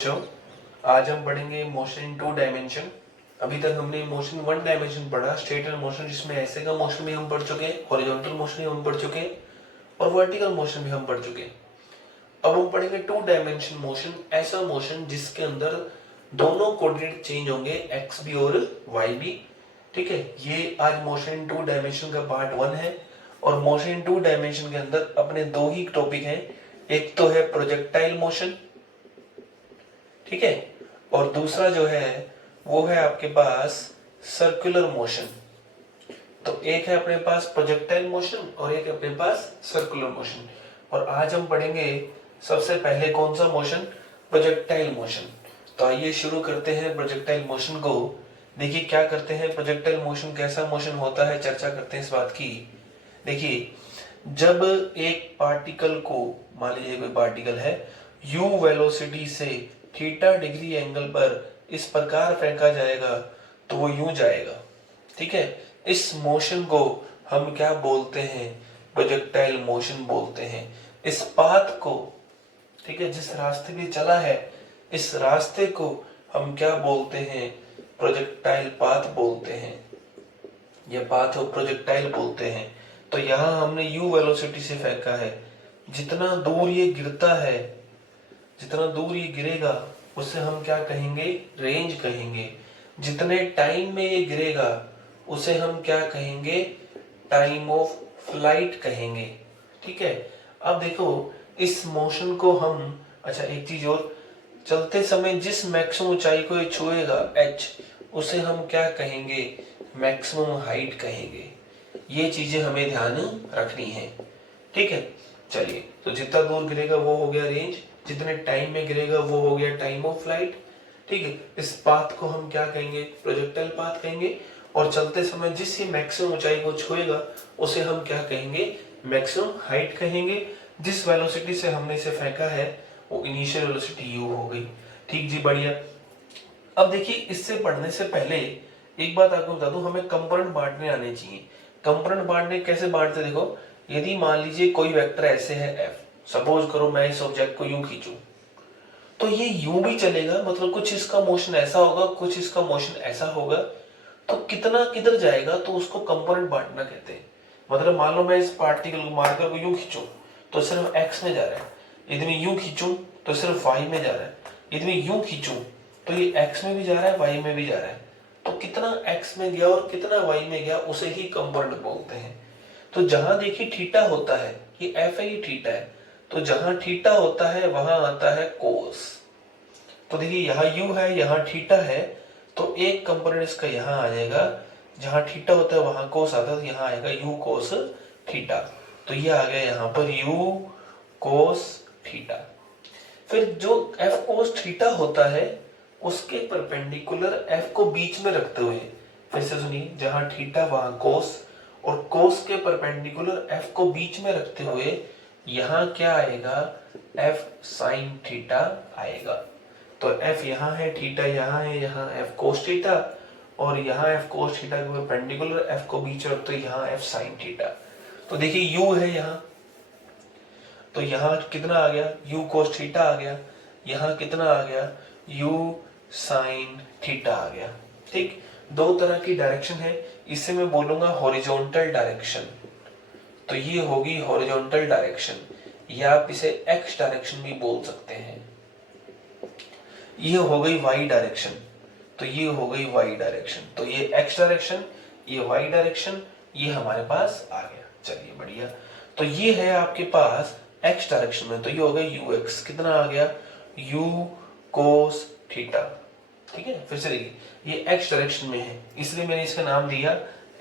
बच्चों, आज हम पढ़ेंगे मोशन इन टू डायमेंशन। अभी तक हमने मोशन वन डायमेंशन पढ़ा, स्ट्रेट मोशन, जिसमें ऐसे का मोशन भी हम पढ़ चुके, हॉरिजॉन्टल मोशन भी हम पढ़ चुके और वर्टिकल मोशन भी हम पढ़ चुके। अब हम पढ़ेंगे टू डायमेंशन मोशन, ऐसा मोशन जिसके अंदर दोनों कोऑर्डिनेट चेंज होंगे, एक्स भी और वाई भी। ठीक है, ये आज मोशन इन टू डायमेंशन का पार्ट वन है। और मोशन इन टू डायमेंशन के अंदर अपने दो ही टॉपिक हैं, एक तो है प्रोजेक्टाइल मोशन, ठीक है, और दूसरा जो है वो है आपके पास सर्कुलर मोशन। तो एक है अपने पास प्रोजेक्टाइल मोशन और एक है अपने पास सर्कुलर मोशन। और आज हम पढ़ेंगे सबसे पहले कौन सा मोशन, प्रोजेक्टाइल मोशन। तो आइए शुरू करते हैं प्रोजेक्टाइल मोशन को। देखिए क्या करते हैं, प्रोजेक्टाइल मोशन कैसा मोशन होता है, चर्चा करते हैं इस बात की। देखिए, जब एक पार्टिकल को, मान लीजिए कोई पार्टिकल है, u वेलोसिटी से थीटा डिग्री एंगल पर इस प्रकार फेंका जाएगा तो वो यूं जाएगा। ठीक है, इस मोशन को हम क्या बोलते हैं, प्रोजेक्टाइल मोशन बोलते हैं। इस पाथ को, ठीक है, जिस रास्ते पे चला है, इस रास्ते को हम क्या बोलते हैं, प्रोजेक्टाइल पाथ बोलते हैं, ये पाथ को प्रोजेक्टाइल बोलते हैं। तो यहां हमने u वेलोसिटी से फेंका है, जितना दूर ये गिरता है, जितना दूर ये गिरेगा उसे हम क्या कहेंगे, रेंज कहेंगे। जितने टाइम में ये गिरेगा उसे हम क्या कहेंगे, टाइम ऑफ फ्लाइट कहेंगे। ठीक है, अब देखो इस मोशन को हम, अच्छा एक चीज और, चलते समय जिस मैक्सिमम ऊंचाई को ये छुएगा h, उसे हम क्या कहेंगे, मैक्सिमम हाइट कहेंगे। ये चीजें हमें ध्यान रखनी है। ठीक है, चलिए, तो जितना दूर गिरेगा वो हो गया रेंज, जितने टाइम में गिरेगा वो हो गया टाइम ऑफ फ्लाइट। ठीक है, इस पाथ को हम क्या कहेंगे, प्रोजेक्टाइल पाथ कहेंगे। और चलते समय जिस ही मैक्सिमम ऊंचाई को छुएगा उसे हम क्या कहेंगे, मैक्सिमम हाइट कहेंगे। जिस वेलोसिटी से हमने इसे फेंका है वो इनिशियल वेलोसिटी u हो गई। ठीक जी, बढ़िया। अब देखिए, इससे पढ़ने से पहले एक बात आपको बता दूं, हमें कंपोनेंट बांटने आने चाहिए। कंपोनेंट बांटने कैसे बांटते, देखो, यदि मान लीजिए कोई वेक्टर ऐसे है f, सपोज करो मैं इस ऑब्जेक्ट को यूं खींचूं, तो ये यूं भी चलेगा, मतलब कुछ इसका मोशन ऐसा होगा, कुछ इसका मोशन ऐसा होगा। तो कितना किधर जाएगा, तो उसको कंपोनेंट बांटना कहते हैं। मतलब मान लो मैं इस पार्टिकल को, मार्कर को यूं खींचूं तो सिर्फ x में जा रहा है, यदि मैं यूं खींचूं तो सिर्फ y में जा रहा है, यदि मैं यूं खींचूं तो ये x में भी जा रहा है, y में भी जा रहा है। तो कितना x में गया और कितना y में गया उसे ही कंपोनेंट बोलते हैं। तो जहां देखिए थीटा होता है, ये f है, ये थीटा है, तो जहां थीटा होता है वहां आता है कोस। तो देखिए यहाँ u है, यहाँ थीटा है, तो एक कंपोनेंट इसका यहाँ आ जाएगा, जहां थीटा होता है वहां कोस आता है, तो यहाँ आएगा u कोस थीटा। तो ये आ गया यहाँ पर u कोस थीटा। फिर जो f कोस थीटा होता है उसके परपेंडिकुलर f को बीच में रखते हुए, फिर से सुनिए, जहां थीटा वहां कोस, और कोस के परपेंडिकुलर f को बीच में रखते हुए यहाँ क्या आएगा, f साइन थीटा आएगा। तो f यहाँ है, थीटा यहाँ है, यहाँ f कोस थीटा, और यहाँ f कोस थीटा के परपेंडिकुलर f को बीच में रखते हुए यहाँ f साइन थीटा। तो देखिए u है यहाँ, तो यहाँ कितना आ गया, u कोस थीटा आ गया, यहाँ कितना आ गया, u साइन थीटा आ गया। ठीक, दो तरह की डायरेक्शन है, इसे मैं बोलूंगा हॉरिजॉन्टल डायरेक्शन। तो ये होगी हॉरिजॉन्टल डायरेक्शन, या आप इसे x डायरेक्शन भी बोल सकते हैं। ये हो गई y डायरेक्शन, तो ये हो गई y डायरेक्शन। तो ये x डायरेक्शन, ये y डायरेक्शन, ये हमारे पास आ गया। चलिए बढ़िया, तो ये है आपके पास x डायरेक्शन में, तो ये हो गया ux, कितना आ गया, u कोस थीटा। ठीक है, फिर से देखिए, ये x डायरेक्शन में है इसलिए मैंने इसका नाम दिया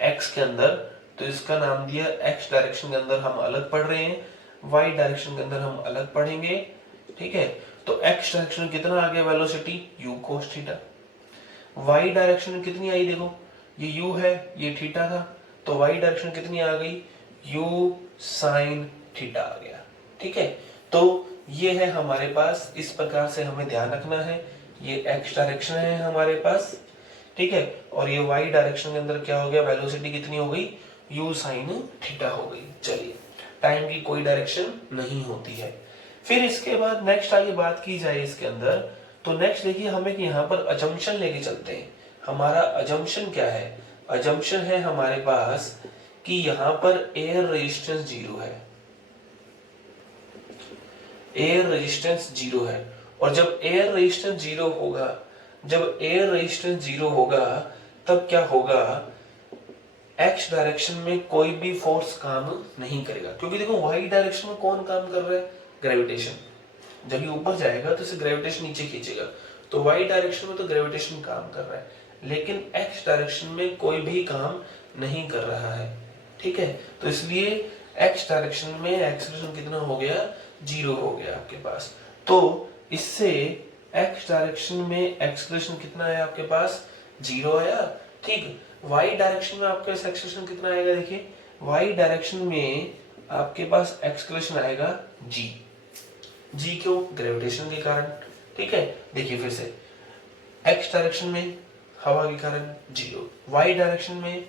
x के अंदर, तो इसका नाम दिया x डायरेक्शन के अंदर हम अलग पढ़ रहे हैं, y डायरेक्शन के अंदर हम अलग पढ़ेंगे। ठीक है, तो x डायरेक्शन में कितना आ गया velocity, u cos theta. y direction में कितनी आई, देखो ये u है, ये थीटा था, तो y डायरेक्शन कितनी आ गई, u साइन थीटा आ गया। ठीक है, तो ये है हमारे पास, इस प्रकार से हमें ध्यान रखना है। ये x डायरेक्शन है हमारे पास, ठीक है, और ये y डायरेक्शन के अंदर क्या हो गया, वेलोसिटी कितनी हो गई, u साइन थीटा हो गई। चलिए, टाइम की कोई डायरेक्शन नहीं होती है। फिर इसके बाद नेक्स्ट आगे बात की जाए इसके अंदर, तो नेक्स्ट देखिए, हम एक यहाँ पर अजम्पशन लेके चलते हैं। हमारा अजम्पशन क्या है? अजम्पशन है हमारे पास कि यहाँ पर एयर रेजिस्टेंस जीरो है, एयर रेजिस्टेंस जीरो है। और जब एयर रेजिस्टेंस जीरो होगा, जब एयर रेजिस्टेंस जीरो होगा तब क्या होगा? एक्स डायरेक्शन में कोई भी फोर्स काम नहीं करेगा, क्योंकि देखो वाई डायरेक्शन में कौन काम कर रहा है? ग्रेविटेशन। जब ये ऊपर जाएगा तो इसे ग्रेविटेशन नीचे खींचेगा, तो वाई डायरेक्शन में तो ग्रेविटेशन काम कर रहा है, लेकिन एक्स डायरेक्शन में कोई भी काम नहीं कर रहा है। ठीक है, तो इसलिए एक्स डायरेक्शन में एक्सीलरेशन कितना हो गया? जीरो हो गया आपके पास। तो इससे एक्स डायरेक्शन में एक्सीलरेशन कितना है आपके पास? जीरो आया। ठीक, वाई डायरेक्शन में आपके पास एक्सीलरेशन कितना आएगा? देखिए, वाई डायरेक्शन में आपके पास एक्सीलरेशन आएगा जी। जी क्यों? ग्रेविटेशन के कारण। ठीक है, देखिए फिर से, एक्स डायरेक्शन में हवा के कारण जीरो, वाई डायरेक्शन में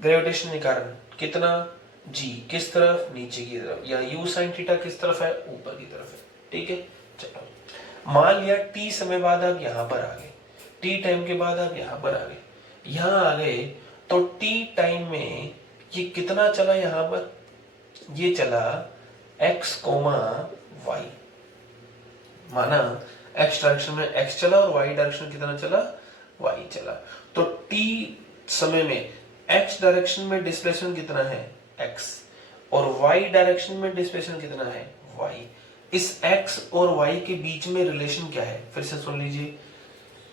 ग्रेविटेशन के कारण कितना? जी। किस तरफ? नीचे की तरफ। या यू साइन थीटा किस तरफ है? ऊपर की तरफ है। ठीक है, चलो मान लिया टी समय बाद आप यहां पर आ गए, टी टाइम के बाद आप यहां पर आ गए, यहां आ गए तो टी टाइम में ये कितना चला? यहां पर ये चला x कोमा y। माना x डायरेक्शन में x चला और y डायरेक्शन कितना चला? y चला। तो t समय में x डायरेक्शन में डिस्प्लेसमेंट कितना है? x। और y डायरेक्शन में डिस्प्लेसमेंट कितना है? y। इस x और y के बीच में रिलेशन क्या है? फिर से सुन लीजिए,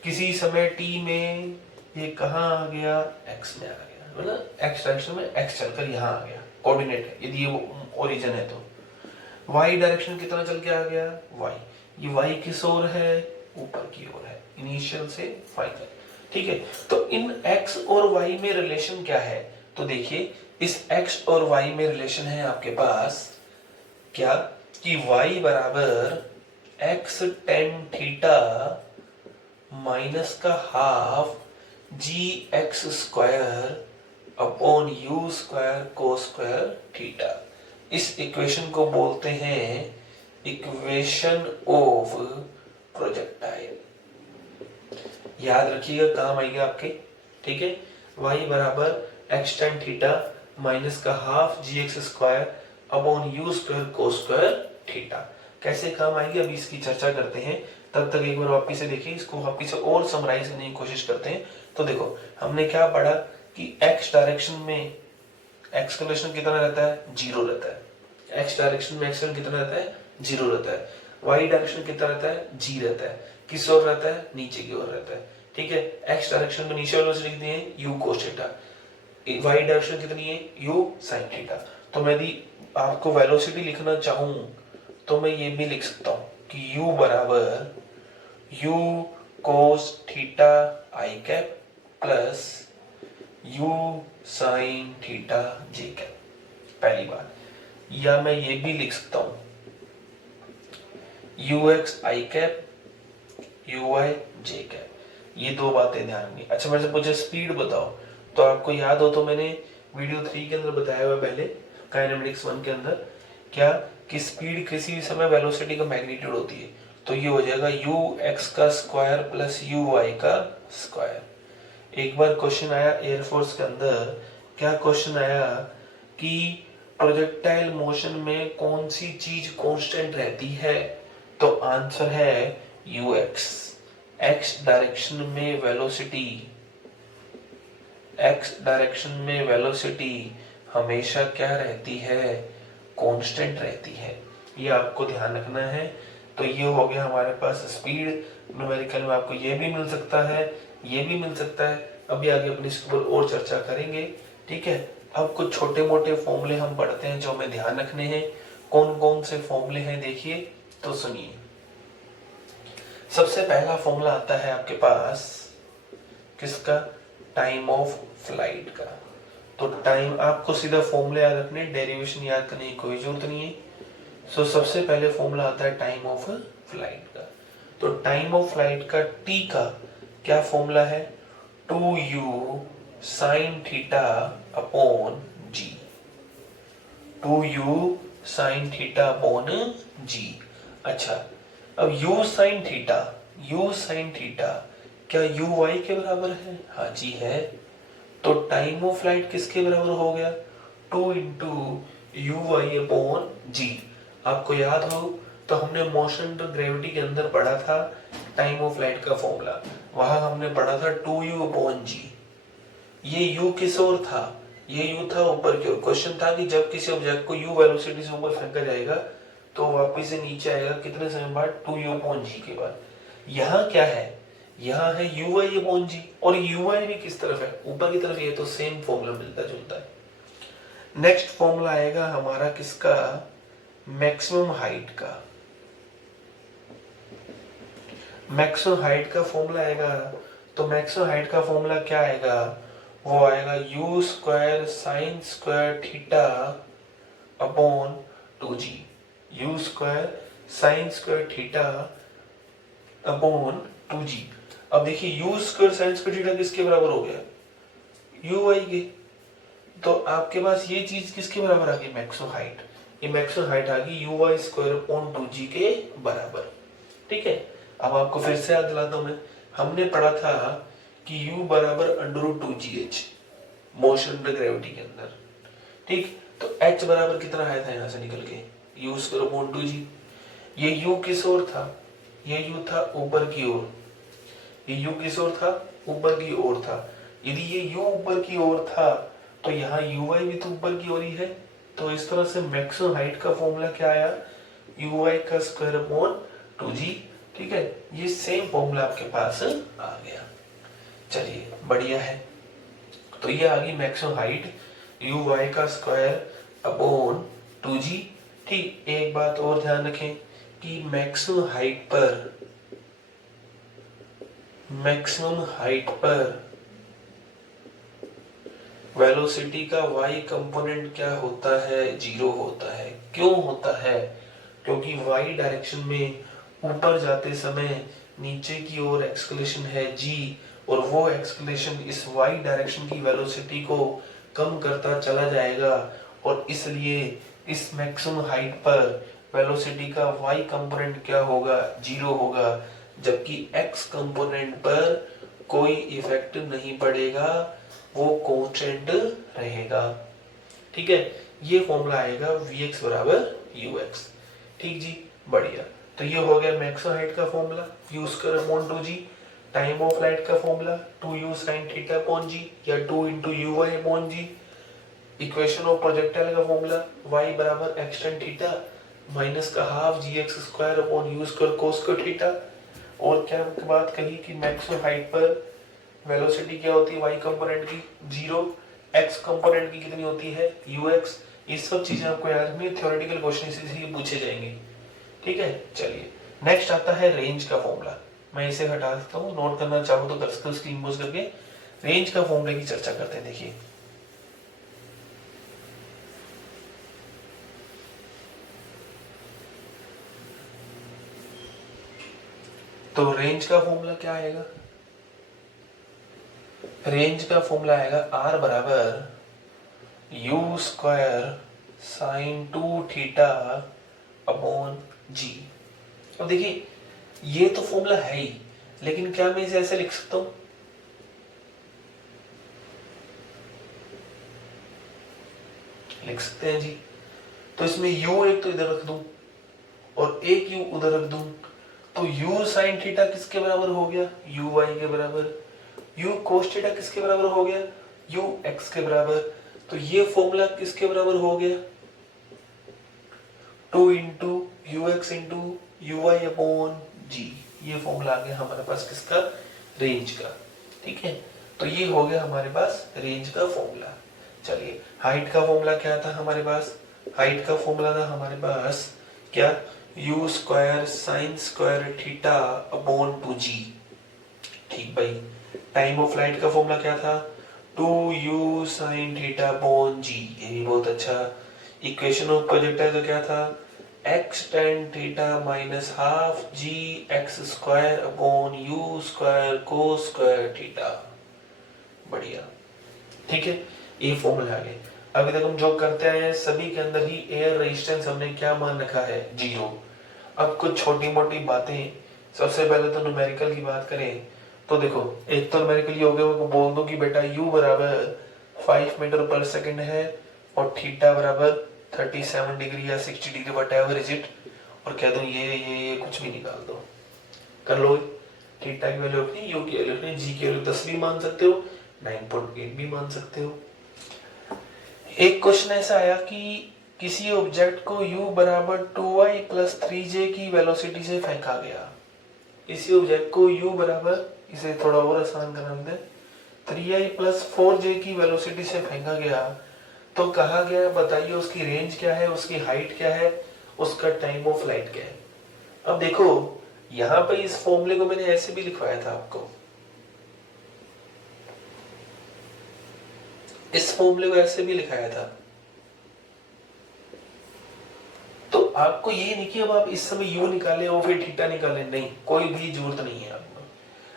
किसी समय t में ये कहाँ आ गया? x में आ गया, मतलब x डायरेक्शन में x चलकर यहाँ आ गया, कोऑर्डिनेट है यदि ये ओरिजिन है तो। y डायरेक्शन कितना चल के आ गया? y। ये y किस ओर है? ऊपर की ओर है, इनिशियल से फाइनल। ठीक है, तो इन x और y में रिलेशन क्या है? तो देखिए, इस x और y में रिलेशन है आपके पास क्या? कि y बराबर x टेन थीटा माइनस का half g x square upon u square cos square theta. इस इक्वेशन को बोलते हैं इक्वेशन ऑफ प्रोजेक्टाइल। याद रखिएगा, काम आएगा आपके। ठीक है, y बराबर एक्स टेन थीटा माइनस का half g x square upon u square cos square theta. कैसे काम आएगी अभी इसकी चर्चा करते हैं, तब तक एक बार वापिस से देखिए, इसको वापिस से और समराइज करने की कोशिश करते हैं। तो देखो, हमने क्या पढ़ा कि x डायरेक्शन में एक्सेलरेशन कितना रहता है? जीरो रहता है। x डायरेक्शन में एक्सेलरेशन कितना रहता है? जीरो रहता है। y डायरेक्शन कितना रहता है? जी रहता है। किस ओर रहता है? नीचे की ओर रहता है। ठीक है, x डायरेक्शन में नीचे वाले लिख दिए u cos theta, y direction कितनी है? u sin theta. तो मैं यदि आपको वेलोसिटी लिखना चाहूं तो मैं ये भी लिख सकता हूं कि u बराबर u cos theta i cap plus u sin theta j cap, पहली बात। या मैं ये भी लिख सकता हूं ux i cap uy j cap. ये दो बातें ध्यान रखनी। अच्छा, मेरे से पूछे स्पीड बताओ, तो आपको याद हो तो मैंने वीडियो 3 के अंदर बताया हुआ पहले, काइनेमेटिक्स 1 के अंदर, क्या कि स्पीड किसी भी समय वेलोसिटी का मैग्नीट्यूड होती है। तो ये हो जाएगा यू एक्स का स्क्वायर प्लस यू वाई का स्क्वायर। एक बार क्वेश्चन आया एयरफोर्स के अंदर, क्या क्वेश्चन आया कि प्रोजेक्टाइल मोशन में कौन सी चीज कांस्टेंट रहती है? तो आंसर है यू एक्स। एक्स डायरेक्शन में वेलोसिटी, एक्स डायरेक्शन में वेलोसिटी हमेशा क्या रहती है? कांस्टेंट रहती है। ये आपको ध्यान रखना है। तो ये हो गया हमारे पास स्पीड। न्यूमेरिकल में आपको ये भी मिल सकता है, ये भी मिल सकता है। अभी आगे अपनी इसके ऊपर और चर्चा करेंगे। ठीक है, अब कुछ छोटे मोटे फॉर्मूले हम पढ़ते हैं जो हमें ध्यान रखने हैं। कौन कौन से फॉर्मूले हैं देखिए, तो सुनिए। सबसे पहला फॉर्मूला आता है आपके पास किसका? टाइम ऑफ फ्लाइट का। तो टाइम, आपको सीधा फॉर्मूला याद रखने, डेरिवेशन याद करने की कोई जरूरत नहीं है। सो सबसे पहले फॉर्मूला आता है टाइम ऑफ फ्लाइट का। तो टाइम ऑफ फ्लाइट का टी का क्या फॉर्मूला है? 2u sin थीटा अपॉन जी। 2u sin थीटा अपॉन जी। अच्छा, अब u sin theta u sine theta क्या u y के बराबर है? हाँ जी है। तो टाइम ऑफ फ्लाइट किसके बराबर हो गया? 2 इंटू यू वाई अपॉन जी। आपको याद हो तो हमने मोशन तो ग्रेविटी के अंदर पढ़ा था टाइम ऑफ फ्लाइट का फॉर्मूला, वहां हमने पढ़ा था 2u अपॉन जी। ये u किस ओर था? ये u था ऊपर की ओर। क्वेश्चन था कि जब किसी ऑब्जेक्ट को u वेलोसिटी से ऊपर फेंका जाएगा तो वापस से नीचे आएगा कितने समय बाद? 2u अपॉन जी के बाद। यहाँ क्या है? यहाँ है यू वाई अपॉन जी, और यू वाई भी किस तरफ है? ऊपर की तरफ। ये तो सेम फॉर्मूला मिलता जुलता है। नेक्स्ट फॉर्मूला आएगा हमारा किसका? मैक्सिमम हाइट का। मैक्सिमम हाइट का फॉर्मूला आएगा, तो मैक्सिमम हाइट का फॉर्मूला क्या आएगा? वो आएगा you square sine square theta upon 2g। You square sine square theta upon 2g। अब देखिए you square sine square theta किसके बराबर हो गया? यू वाई के। तो आपके पास ये चीज किसके बराबर आ गई? Maximum height. ये मैक्सिमम हाइट आ गई you Y square upon 2g के बराबर। ठीक है। अब आपको फिर से याद दिलाता हूं मैं, हमने पढ़ा था कि u बराबर under root 2gh motion under gravity के अंदर। ठीक, तो h बराबर कितना आया था यहां से निकल के? u square upon 2g। ये u किस ओर था? ये u था ऊपर की ओर। ये u किस ओर था? ऊपर की ओर था। यदि ये u ऊपर की ओर था तो यहाँ uy भी तो ऊपर की ओर ही है। तो इस तरह से मैक्सिमम हाइट का फॉर्मूला क्या आया? uy का स्क्वायर अपॉन 2g। ठीक है, ये सेम फॉर्मूला आपके पास आ गया। चलिए बढ़िया है। तो ये आ गई मैक्सिमम हाइट uy का स्क्वायर अपॉन 2g। ठीक, एक बात और ध्यान रखें कि मैक्सिमम हाइट पर वेलोसिटी का y कंपोनेंट क्या होता है? 0 होता है। क्यों होता है? क्योंकि y डायरेक्शन में ऊपर जाते समय नीचे की ओर एक्सक्लेशन है g, और वो एक्सक्लेशन इस y डायरेक्शन की वेलोसिटी को कम करता चला जाएगा, और इसलिए इस मैक्सिमम हाइट पर वेलोसिटी का y कंपोनेंट क्या होगा? 0 होगा, जबकि x कंपोनेंट पर कोई इफेक्ट नहीं पड़ेगा, वो कांस्टेंट रहेगा। ठीक है, ये फॉर्मूला आएगा vx बराबर ux। ठीक जी, बढ़िया। तो ये हो गया मैक्सिमम हाइट का formula u square upon 2g। Time of flight का formula 2u sin theta upon g या 2 into uy upon g। Equation of projectile का फॉर्मूला y बराबर x tan थीटा माइनस का half gx square upon u square cos square theta. और क्या बात कही कि मैक्सिमम हाइट पर वेलोसिटी क्या होती है y कंपोनेंट की? 0। x कंपोनेंट की कितनी होती है? ux। ये सब चीजें आपको याद रखनी है, थ्योरेटिकल क्वेश्चन से पूछे जाएंगे। ठीक है, चलिए नेक्स्ट आता है रेंज का फॉर्मूला। मैं इसे हटा देता हूँ, नोट करना चाहो तो कर सकते हो स्क्रीन पोज करके। रेंज का फॉर्मूले की चर्चा करते हैं। देखिए तो रेंज का फॉर्मूला क्या आएगा? रेंज का फॉर्मूला आएगा r बराबर u square sine 2 theta upon g. अब देखिए ये तो फॉर्मूला है ही, लेकिन क्या मैं इसे ऐसे लिख सकता हूं? लिख सकते हैं जी। तो इसमें u एक तो इधर रख दूं और एक u उधर रख दूं, तो u साइन थीटा किसके बराबर हो गया? uy के बराबर। u cos थीटा किसके बराबर हो गया? ux के बराबर। तो ये फॉर्मूला किसके बराबर हो गया? 2 into ux into uy upon g। ये फॉर्मूला आ गया हमारे पास किसका? रेंज का। ठीक है, तो ये हो गया हमारे पास रेंज का फॉर्मूला। चलिए हाइट का फॉर्मूला क्या था हमारे पास? हाइट का फॉर्मूला था हमारे पास क्या? u square sine square theta upon 2g। ठीक भाई। टाइम ऑफ फ्लाइट का फॉर्मूला क्या था? 2u sin theta upon g। ये भी बहुत अच्छा। इक्वेशन ऑफ प्रोजेक्टाइल का क्या था? x tan theta minus half g x square upon u square cos square theta. बढ़िया। ठीक है, ये फॉर्मूला आ गए। अभी तक हम जो करते आए हैं सभी के अंदर ही एयर रेजिस्टेंस हमने क्या मान रखा है? 0। अब कुछ छोटी मोटी बातें सबसे पहले तो न्यूमेरिकल की बात करें तो देखो, एक तो न्यूमेरिकल ये हो गया, वो बोल दो कि बेटा u बराबर 5 मीटर पर सेकंड है और थीटा बराबर 37 डिग्री या 60 degree what ever is it, और कह दो ये कुछ भी निकाल दो, कर लो। थीटा की वैल्यू रखनी, यू की वैल्यू रखनी, जी की वैल्यू 10 भी मान सकते हो, 9.8 भी मान सकते हो। एक क्वेश्चन ऐसा आया कि किसी ऑब्जेक्ट को u बराबर 2y प्लस 3j की वेलोसिटी से फेंका गया। इसी ऑब्जेक्ट को u बराबर, इसे थोड़ा और आसान करा दे, 3i प्लस 4j की वेलोसिटी से फेंका गया। तो कहा गया बताइए उसकी रेंज क्या है, उसकी हाइट क्या है, उसका टाइम ऑफ फ्लाइट क्या है। अब देखो यहां पे इस फॉर्मूले को मैंने ऐसे भी लिखवाया था आपको, इस फॉर्मूले को ऐसे भी लिखाया था। तो आपको ये नहीं कि अब आप इस समय u निकाले और फिर थीटा निकाले, नहीं, कोई भी जरूरत नहीं है आपको।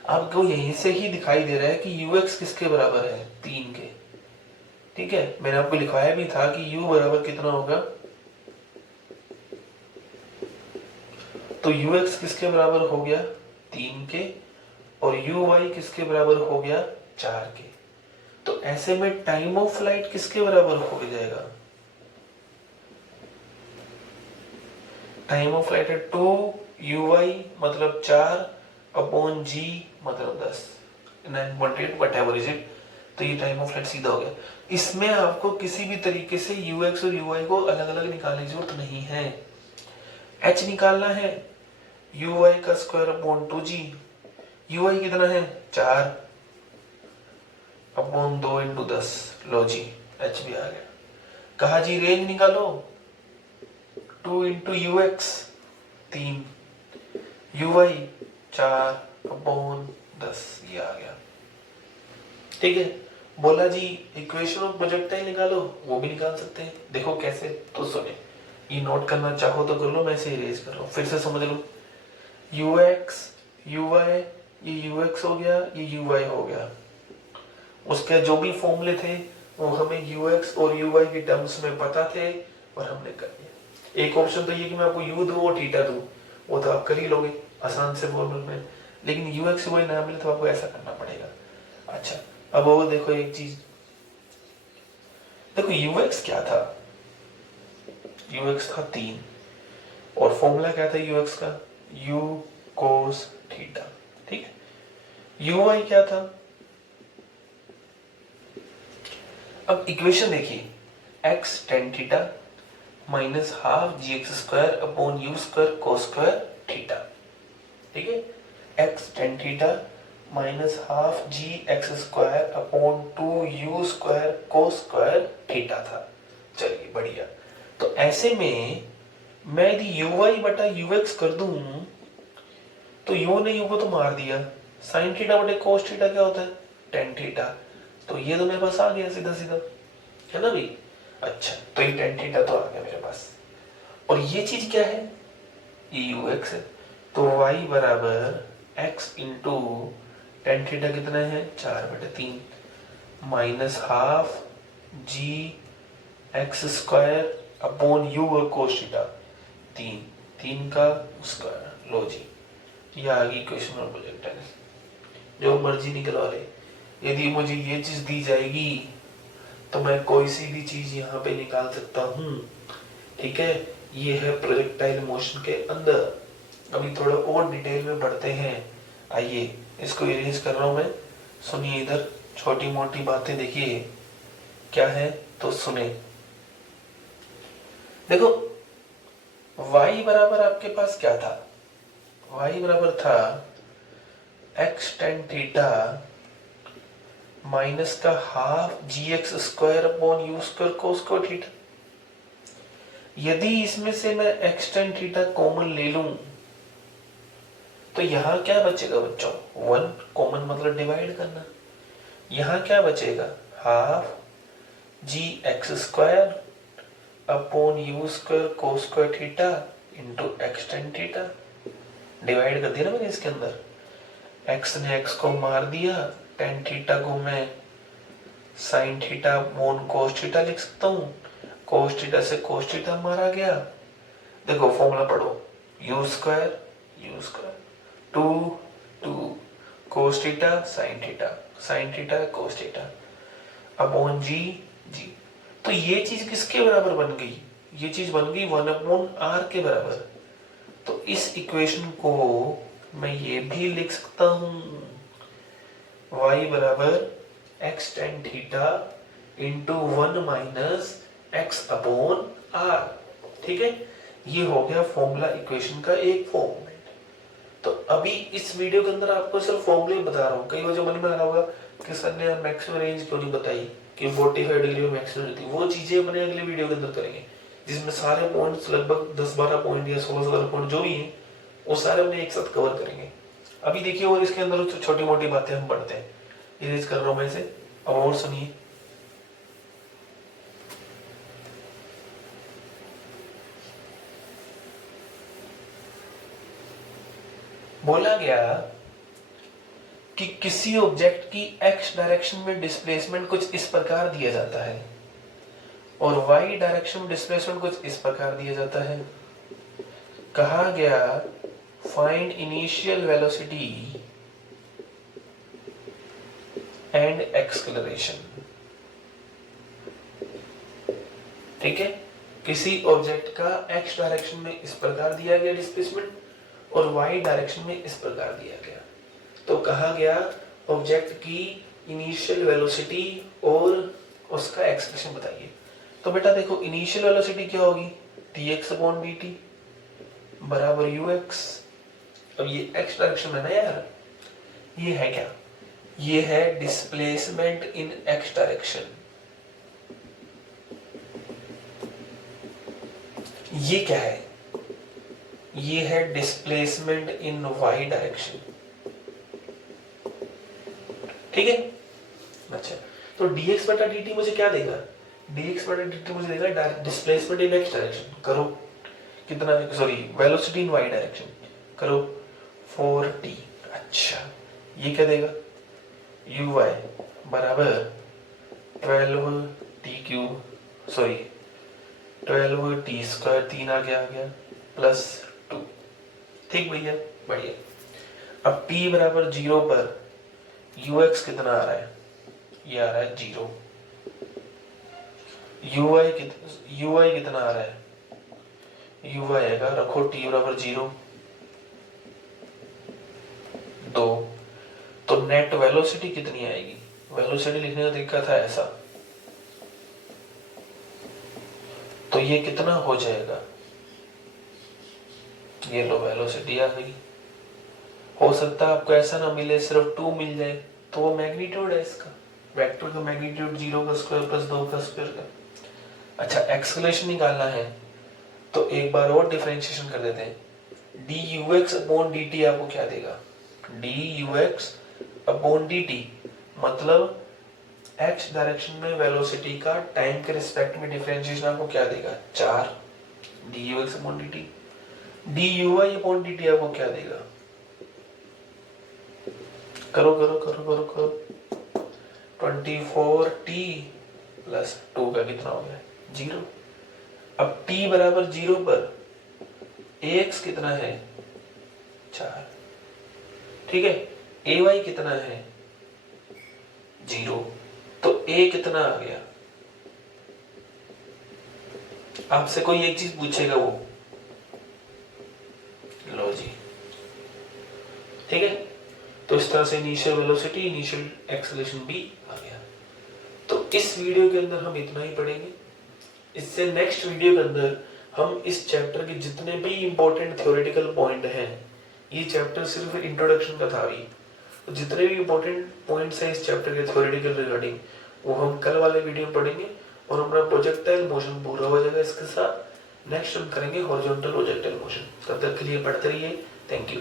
आपको यहीं से ही दिखाई दे रहा है कि ux किसके बराबर है, 3 के। ठीक है, मैंने आपको लिखवाया भी था कि u बराबर कितना होगा, तो ux किसके बराबर हो गया, 3 के, और uy किसके बराबर हो गया, 4 के। तो ऐसे में टाइम ऑफ फ्लाइट किसके बराबर हो जाएगा, टाइम ऑफ फ्लाइट है 2uy मतलब 4 अपॉन g मतलब 10, 9.8 व्हाटएवर इज इट। तो ये टाइम ऑफ फ्लाइट सीधा हो गया। इसमें आपको किसी भी तरीके से ux और uy को अलग अलग निकालने की जरूरत नहीं है। h निकालना है, uy का स्क्वायर अपॉन 2g, uy कितना है 4 अपॉन 2 इंटू 10, लो जी h भी आ गया। कहा जी रेंज निकालो, 2 इंटू ux 3, uy 4 अपॉन 10, ये आ गया। ठीक है, बोला जी इक्वेशन ऑफ प्रोजेक्टाइल निकालो, वो भी निकाल सकते हैं। देखो कैसे, तो सुने, ये नोट करना चाहो तो कर लो, मैं इसे इरेज कर रहा हूँ, फिर से समझ लो। ux uy, ये ux हो गया, ये uy हो गया, उसके जो भी फॉर्मूले थे वो हमें ux और uy के टर्म्स में पता थे और हमने कर दिया। एक ऑप्शन तो ये कि मैं आपको u दूं और थीटा दूं, वो तो आप कर ही लोगे आसान से फॉर्मूले में, लेकिन ux uy ना मिले तो आपको ऐसा करना पड़ेगा। अच्छा, अब वो देखो एक चीज, देखो ux क्या था, ux था 3, और फॉर्मूला क्या था ux का, u cos थीटा। ठीक है, uy क्या था, अब इक्वेशन देखिए, x tan theta minus half g x square upon u square cos square theta. ठीक है, x tan theta minus half g x square upon 2u square cos square theta था। चलिए बढ़िया, तो ऐसे में मैं यदि uy बटा ux कर दूं तो u ने u को तो मार दिया, साइन थीटा बटे कोस थीटा क्या होता है, tan थीटा, तो ये तो मेरे पास आ गया सीधा सीधा, है ना भाई। अच्छा, तो ये tan थीटा तो आ गया मेरे पास, और ये चीज क्या है, ये ux है, तो y बराबर x इंटू tan थीटा कितना है 4/3 minus half g x square upon u और कोस थीटा 3 का स्क्वायर। लो जी, ये आ गई इक्वेशन और प्रोजेक्टाइल, जो मर्जी निकलवा ले। यदि मुझे ये चीज दी जाएगी तो मैं कोई सी भी चीज यहाँ पे निकाल सकता हूँ। ठीक है, ये है प्रोजेक्टाइल मोशन के अंदर। अभी थोड़ा और डिटेल में बढ़ते हैं, आइए इसको इरेज कर रहा हूं मैं, सुनिए इधर, छोटी मोटी बातें देखिए क्या है तो सुने। देखो y बराबर आपके पास क्या था, y बराबर था x tan थीटा माइनस का half g x square upon u square cos square theta. यदि इसमें से मैं x tan थीटा कॉमन ले लूं तो यहां क्या बचेगा बच्चों, 1 कॉमन मतलब डिवाइड करना, यहां क्या बचेगा, half g x square upon u square cos square theta into x tan theta. Divide कर दिया ना मैंने इसके अंदर, x ने x को मार दिया, tan थीटा को मैं sin theta upon cos theta लिख सकता हूँ, कोस थीटा से कोस थीटा मारा गया। देखो फॉर्मूला पढ़ो, u square 2 2 cos theta sin theta cos theta upon g g. तो ये चीज किसके बराबर बन गई? ये चीज बन गई 1/r के बराबर। तो इस इक्वेशन को मैं ये भी लिख सकता हूं, y बराबर x tan theta into 1 minus x upon R. ठीक है, ये हो गया फॉर्मूला इक्वेशन का एक फॉर्म। तो अभी इस वीडियो के अंदर आपको सिर्फ फॉर्मूले बता रहा हूँ। कई बार जो मन में आ रहा होगा कि सर ने मैक्सिमम रेंज क्यों नहीं बताई कि 45 डिग्री में मैक्सिमम रहती है, वो चीजें अपने अगले वीडियो के अंदर करेंगे, जिसमें सारे पॉइंट्स लगभग 10-12 पॉइंट या 16-17 पॉइंट जो भी हैं वो सारे अपने एक साथ कवर करेंगे। अभी देखिए, और इसके अंदर छोटी मोटी बातें हम पढ़ते हैं, इरेज कर रहा हूँ मैं इसे, अब और सुनिए। बोला गया कि किसी ऑब्जेक्ट की x डायरेक्शन में डिस्प्लेसमेंट कुछ इस प्रकार दिया जाता है और y डायरेक्शन में डिस्प्लेसमेंट कुछ इस प्रकार दिया जाता है। कहा गया find initial velocity and acceleration. ठीक है, किसी ऑब्जेक्ट का x डायरेक्शन में इस प्रकार दिया गया डिस्प्लेसमेंट और y डायरेक्शन में इस प्रकार दिया गया। तो कहा गया ऑब्जेक्ट की इनिशियल वेलोसिटी और उसका एक्सेलरेशन बताइए। तो बेटा देखो, इनिशियल वेलोसिटी क्या होगी, dx अपॉन dt बराबर ux। अब ये x डायरेक्शन है ना यार, ये है क्या, ये है डिस्प्लेसमेंट इन x डायरेक्शन। ये क्या है, ये है डिस्प्लेसमेंट इन y डायरेक्शन। ठीक है, अच्छा तो dx बटा dt मुझे क्या देगा, dx बटा dt मुझे देगा डिस्प्लेसमेंट इन x डायरेक्शन। करो कितना, सॉरी वेलोसिटी इन y डायरेक्शन, करो 4t। अच्छा ये क्या देगा, uy बराबर 12t cube, sorry 12t square, 3 आ गया प्लस 2। ठीक भैया, बढ़िया। अब t बराबर 0 पर ux कितना आ रहा है, ये आ रहा है 0। uy कितना आ रहा है, uy आएगा, रखो t बराबर 0 2। तो नेट वेलोसिटी कितनी आएगी, वेलोसिटी लिखने का तरीका था ऐसा, तो ये कितना हो जाएगा, ये लो वेलोसिटी आ गई। हो सकता है आपको ऐसा ना मिले, सिर्फ 2 मिल जाए, तो वो मैग्नीट्यूड है इसका, वेक्टर का मैग्नीट्यूड 0 का स्क्वायर प्लस 2 का स्क्वायर का। अच्छा एक्सेलरेशन निकालना है तो एक बार और डिफरेंशिएशन कर देते हैं, dux अपॉन dt आपको क्या देगा, dux अपॉन dt मतलब x डायरेक्शन में वेलोसिटी का टाइम के रिस्पेक्ट में डिफरेंशिएशन आपको क्या देगा, 4 dux upon dt। duy upon dt आपको क्या देगा, करो 24t प्लस 2 का कितना हो गया, 0। अब t बराबर 0 पर ax कितना है, 4। ठीक है, ay कितना है, 0। तो a कितना आ गया, आपसे कोई एक चीज पूछेगा वो, लो जी। ठीक है, तो इस तरह से इनिशियल वेलोसिटी इनिशियल एक्सेलरेशन भी आ गया। तो इस वीडियो के अंदर हम इतना ही पढ़ेंगे। इससे नेक्स्ट वीडियो के अंदर हम इस चैप्टर के जितने भी इंपॉर्टेंट थ्योरेटिकल पॉइंट हैं, ये चैप्टर सिर्फ इंट्रोडक्शन का था अभी, तो जितने भी इंपॉर्टेंट पॉइंट्स हैं इस चैप्टर के थ्योरेटिकल रिगार्डिंग, वो हम कल वाले वीडियो में पढ़ेंगे और हमारा प्रोजेक्टाइल मोशन पूरा हो जाएगा इसके साथ। नेक्स्ट हम करेंगे हॉरिजॉन्टल प्रोजेक्टाइल मोशन। तब तक के लिए पढ़ते रहिए, थैंक यू।